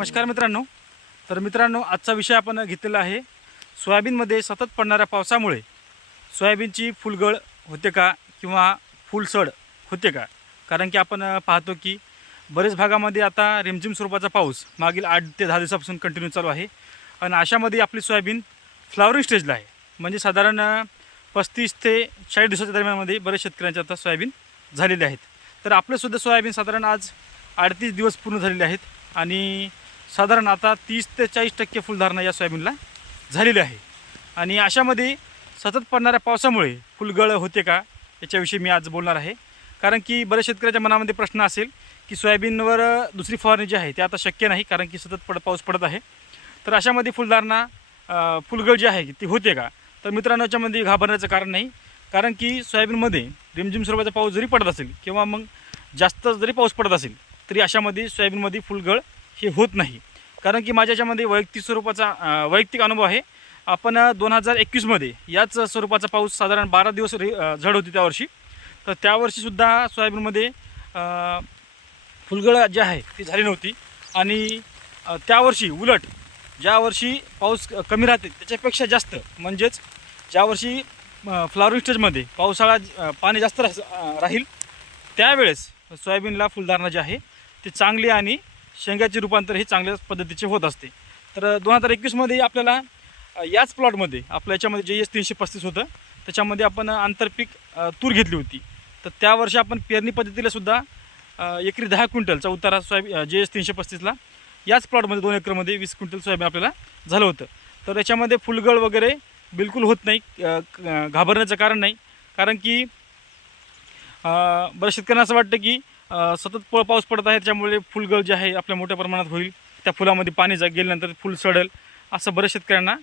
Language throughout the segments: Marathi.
नमस्कार मित्रांनो. तर मित्रांनो आजचा विषय आपण घेतलेला आहे सोयाबीनमध्ये सतत पडणाऱ्या पावसामुळे सोयाबीनची फुलगळ होते का किंवा फुलसड होते का? कारण की आपण पाहतो की बरेच भागामध्ये आता रिमझिम स्वरूपाचा पाऊस मागील आठ ते दहा दिवसापासून कंटिन्यू चालू आहे. आणि अशामध्ये आपली सोयाबीन फ्लावरिंग स्टेजला आहे. म्हणजे साधारण पस्तीस ते चाळीस दिवसाच्या दरम्यानमध्ये बरेच शेतकऱ्यांचे आता सोयाबीन झालेले आहेत. तर आपलंसुद्धा सोयाबीन साधारण आज अडतीस दिवस पूर्ण झालेले आहेत. आणि साधारण आता तीस ते चाळीस टक्के फुलधारणा या सोयाबीनला झालेली आहे. आणि अशामध्ये सतत पडणाऱ्या पावसामुळे फुलगळ होते का याच्याविषयी मी आज बोलणार आहे. कारण की बऱ्याच शेतकऱ्याच्या मनामध्ये प्रश्न असेल की सोयाबीनवर दुसरी फवारणी जी आहे ती आता शक्य नाही कारण की सतत पड पाऊस पडत आहे. तर अशामध्ये फुलधारणा फुलगळ जी आहे ती होते का? तर मित्रांनो याच्यामध्ये घाबरण्याचं कारण नाही. कारण की सोयाबीनमध्ये रिमझिम स्वरूपाचा पाऊस जरी पडत असेल किंवा मग जास्त जरी पाऊस पडत असेल तरी अशामध्ये सोयाबीनमध्ये फुलगळ हे होत नाही. कारण की माझ्या याच्यामध्ये वैयक्तिक स्वरूपाचा वैयक्तिक अनुभव आहे. आपण दोन हजार एकवीसमध्ये याच स्वरूपाचा पाऊस साधारण बारा दिवस रे झड होती त्यावर्षी तर त्यावर्षीसुद्धा सोयाबीनमध्ये फुलगळ जी आहे ती झाली नव्हती. आणि त्यावर्षी उलट ज्या वर्षी पाऊस कमी राहते त्याच्यापेक्षा जास्त म्हणजेच ज्या वर्षी फ्लावरिंग स्टेजमध्ये पावसाळा पाणी जास्त राह राहील त्यावेळेस सोयाबीनला फुलधारणा जी आहे ती चांगली आणि शेंगाचे रूपांतर हे चांगल्या पद्धतीचे होत असते. तर दोन हजार एकवीसमध्ये आपल्याला याच प्लॉटमध्ये आपल्या याच्यामध्ये जे एस तीनशे पस्तीस होतं त्याच्यामध्ये आपण आंतरपीक तूर घेतली होती. तर त्या वर्षी आपण पेरणी पद्धतीला सुद्धा एकरी दहा क्विंटलचा उतारा सोयाबीन जे एस तीनशे पस्तीसला याच प्लॉटमध्ये दोन एकरमध्ये वीस क्विंटल सोयाबीन आपल्याला झालं होतं. तर याच्यामध्ये फुलगळ वगैरे बिलकुल होत नाही घाबरण्याचं कारण नाही. कारण की अ, बऱ्याच शेतकऱ्यांना असं वाटतं की सतत प पाऊस पडत आहे. त्याच्यामुळे फुलगळ जे आहे आपल्या मोठ्या प्रमाणात होईल. त्या फुलामध्ये पाणी जा गेल्यानंतर फुल सडेल असं बऱ्याच शेतकऱ्यांना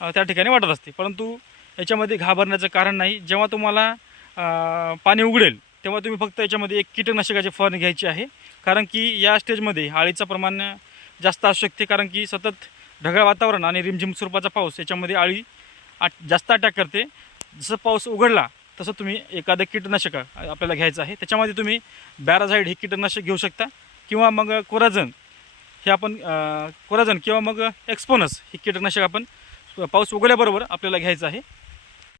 त्या ठिकाणी वाटत असते. परंतु याच्यामध्ये घाबरण्याचं कारण नाही. जेव्हा तुम्हाला पाणी उघडेल तेव्हा तुम्ही फक्त याच्यामध्ये एक कीटकनाशकाची फवारणी घ्यायची आहे. कारण की या स्टेजमध्ये आळीचं प्रमाण जास्त असू शकते. कारण की सतत ढगाळ वातावरण आणि रिमझिम स्वरूपाचा पाऊस याच्यामध्ये आळी आ जास्त अटॅक करते. जसं पाऊस उघडला तसं तुम्ही एखादं कीटनाशक आपल्याला घ्यायचं आहे. त्याच्यामध्ये तुम्ही बॅराझाईड हे कीटकनाशक घेऊ शकता. किंवा मग कोराझन हे आपण कोराजन कोराझन किंवा मग एक्सपोनस हे कीटकनाशक आपण पाऊस उघडल्याबरोबर आपल्याला घ्यायचं आहे.